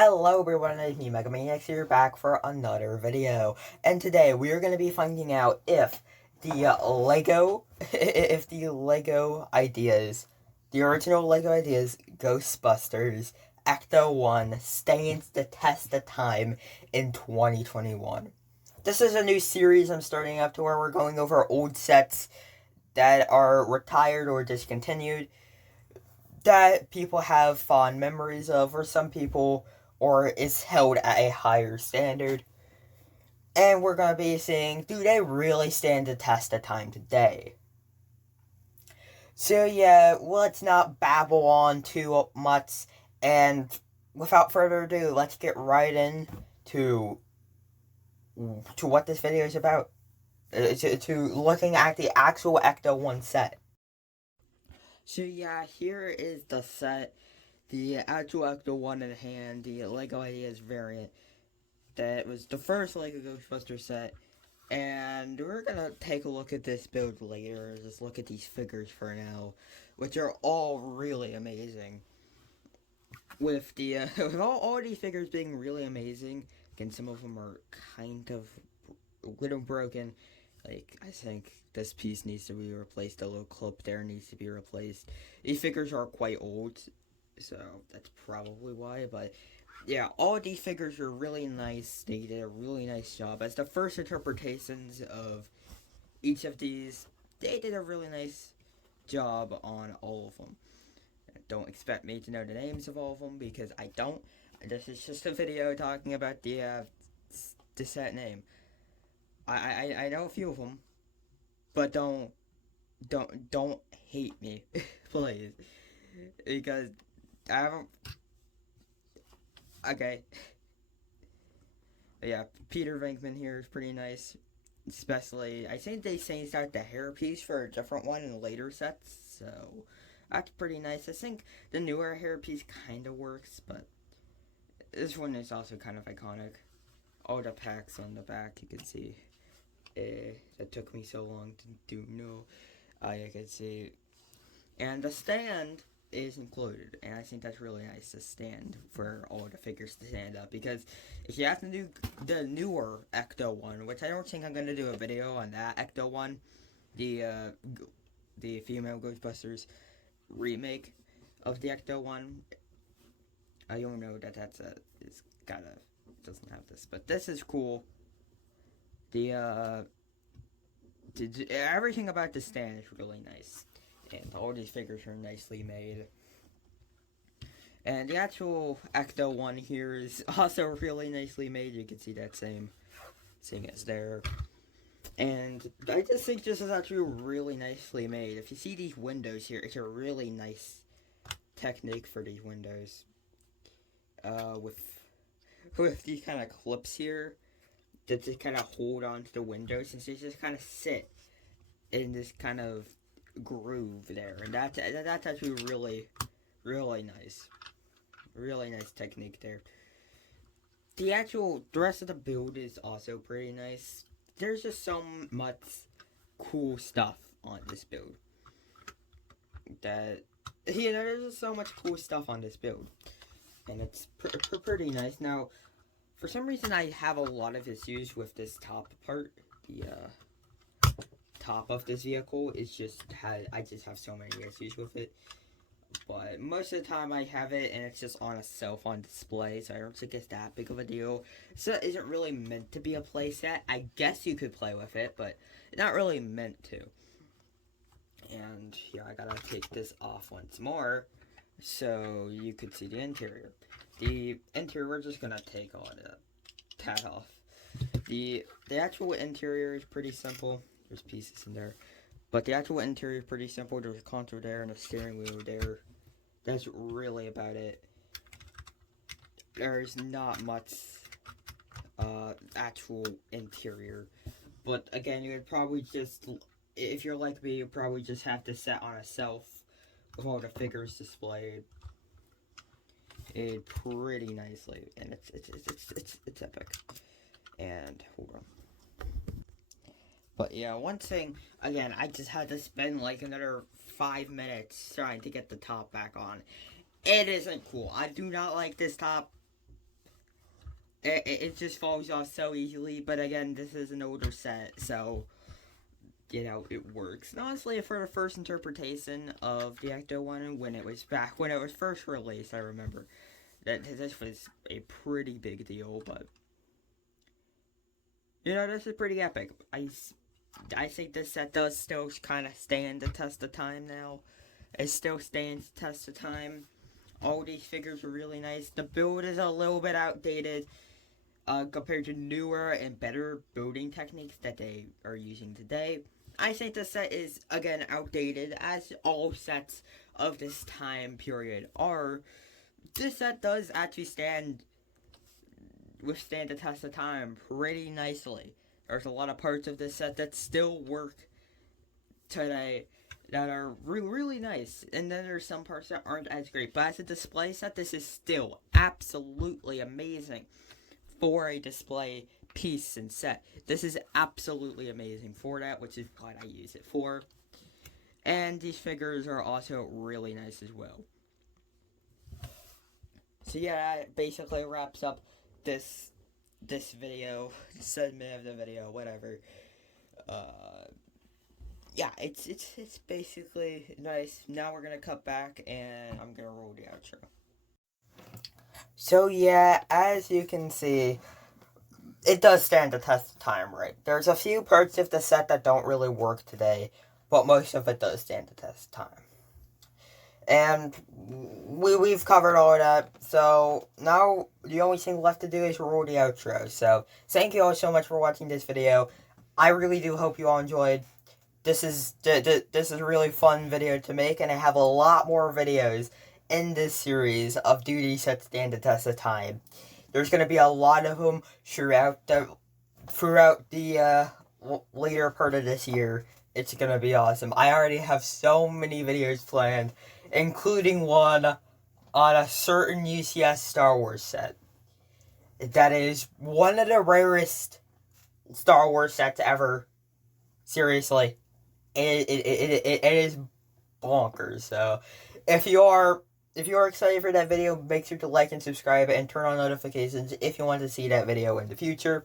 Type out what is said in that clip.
Hello everyone, it's me, Megamaniacs here, back for another video. And today we are going to be finding out if the Lego ideas, the original Lego ideas, Ghostbusters, Ecto 1, stands the test of time in 2021. This is a new series I'm starting up to where we're going over old sets that are retired or discontinued that people have fond memories of, or some people, or is held at a higher standard. And we're going to be seeing, do they really stand the test of time today? So yeah, let's not babble on too much, and without further ado, let's get right into what this video is about. To looking at the actual Ecto 1 set. So yeah, here is the set. The actual Ecto 1 in hand, the Lego Ideas variant. That was the first Lego Ghostbusters set. And we're gonna take a look at this build later. Just look at these figures for now, which are all really amazing. With the with all these figures being really amazing, again, some of them are kind of a little broken. Like, I think this piece needs to be replaced. The little clip there needs to be replaced. These figures are quite old, so that's probably why. But yeah, all of these figures are really nice. They did a really nice job. As the first interpretations of each of these, they did a really nice job on all of them. Don't expect me to know the names of all of them because I don't. This is just a video talking about the set name. I know a few of them, but don't hate me, please, because I haven't. Okay. But yeah, Peter Venkman here is pretty nice. Especially, I think they changed out the hairpiece for a different one in later sets, so that's pretty nice. I think the newer hairpiece kind of works, but this one is also kind of iconic. All the packs on the back, you can see. That took me so long to do. No, you can see, and the stand is included, and I think that's really nice to stand for all the figures to stand up, because if you have to do the newer Ecto 1, which I don't think I'm going to do a video on that Ecto 1, the female Ghostbusters remake of the Ecto 1, I don't know it's doesn't have this, but this is cool. The everything about the stand is really nice, and all these figures are nicely made. And the actual Ecto 1 here is also really nicely made. You can see that same as there. And I just think this is actually really nicely made. If you see these windows here, it's a really nice technique for these windows. With these kind of clips here that just kind of hold onto the windows, and they just kind of sit in this kind of groove there. And that's actually really nice. Really nice technique there. The rest of the build is also pretty nice. There's just so much cool stuff on this build that, there's just so much cool stuff on this build, and it's pretty nice. Now, for some reason, I have a lot of issues with this top part. The top of this vehicle I just have so many issues with it. But most of the time I have it, and it's just on a shelf on display, so I don't think it's that big of a deal. So it isn't really meant to be a playset. I guess you could play with it, but it's not really meant to. And here, I gotta take this off once more so you could see the interior. The interior, we're just gonna take all the tat off. The actual interior is pretty simple. There's pieces in there. But the actual interior is pretty simple. There's a console there and a steering wheel there. That's really about it. There's not much actual interior. But again, you would probably just, if you're like me, you probably just have to set on a shelf with all the figures displayed. It pretty nicely, and it's epic. And hold on. But yeah, one thing, again, I just had to spend like another 5 minutes trying to get the top back on. It isn't cool. I do not like this top. it just falls off so easily. But again, this is an older set, so it works. And honestly, for the first interpretation of the Ecto one, when it was first released, I remember that this was a pretty big deal. But this is pretty epic. I think this set does still kind of stand the test of time now. It still stands the test of time. All these figures are really nice. The build is a little bit outdated compared to newer and better building techniques that they are using today. I think the set is, again, outdated, as all sets of this time period are. This set does actually withstand the test of time pretty nicely. There's a lot of parts of this set that still work today that are really nice, and then there's some parts that aren't as great. But as a display set, this is still absolutely amazing for a display piece and set. This is absolutely amazing for that, which is what I use it for. And these figures are also really nice as well. So yeah, that basically wraps up this video, segment of the video, whatever. Yeah, it's basically nice. Now we're gonna cut back and I'm gonna roll the outro. So yeah, as you can see, it does stand the test of time, right? There's a few parts of the set that don't really work today, but most of it does stand the test of time. And we've covered all of that, so now the only thing left to do is roll the outro. So thank you all so much for watching this video. I really do hope you all enjoyed. This is a really fun video to make, and I have a lot more videos in this series of duty sets stand the test of time. There's going to be a lot of them throughout the later part of this year. It's going to be awesome. I already have so many videos planned, including one on a certain UCS Star Wars set. That is one of the rarest Star Wars sets ever. Seriously. It is bonkers. So if you are excited for that video, make sure to like and subscribe and turn on notifications if you want to see that video in the future.